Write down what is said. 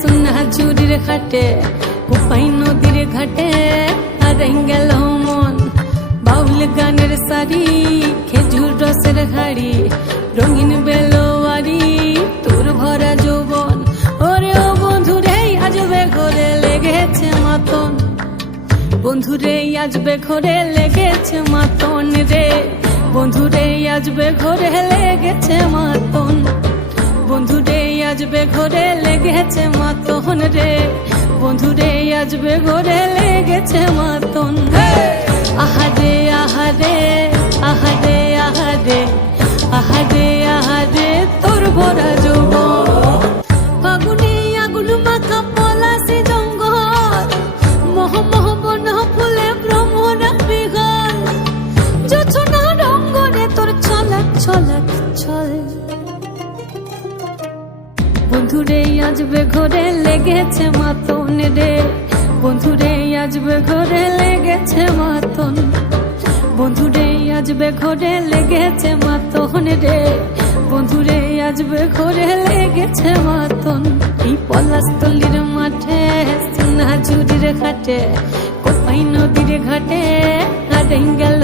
সোনা ঝুরির ঘাটে কোপাই নদীর ঘাটে হারাই গেল মন বাউল গানের সারি খেজুর রসের হাড়ি রঙিন বেলোয়ারি তোর ভরা যৌবন ওরে ও বন্ধুরে আজবে ঘরে লেগেছে মাতন বন্ধুরে আজবে ঘরে লেগেছে মাতন রে বন্ধুরে আজবে ঘরে লেগেছে মাতন বন্ধুরে আজবে ঘরে লেগেছে মাতন রে বন্ধুরে আজবে ঘরে লেগেছে মাতন আহারে আহারে আহারে আহারে আহারে আহারে তোর ভরা যৌবন ফাগুনে আগুন মাখা পলাশি জঙ্গল মহ মহ বন ফুলে ভ্রমরা বিগল জোছনা রঙ্গনে তোর ছলক ছলক ছল বন্ধুরে আজবে ঘরে লেগেছে মাতন রে বন্ধুরে আজবে ঘরে লেগেছে মাতন বন্ধুরে আজবে ঘরে লেগেছে মাতন রে বন্ধুরে আজবে ঘরে লেগেছে মাতন এই পলাশতলির মাঠে সোনা ঝুরির ঘাটে কোপাই নদীর ঘাটে হারাই গেল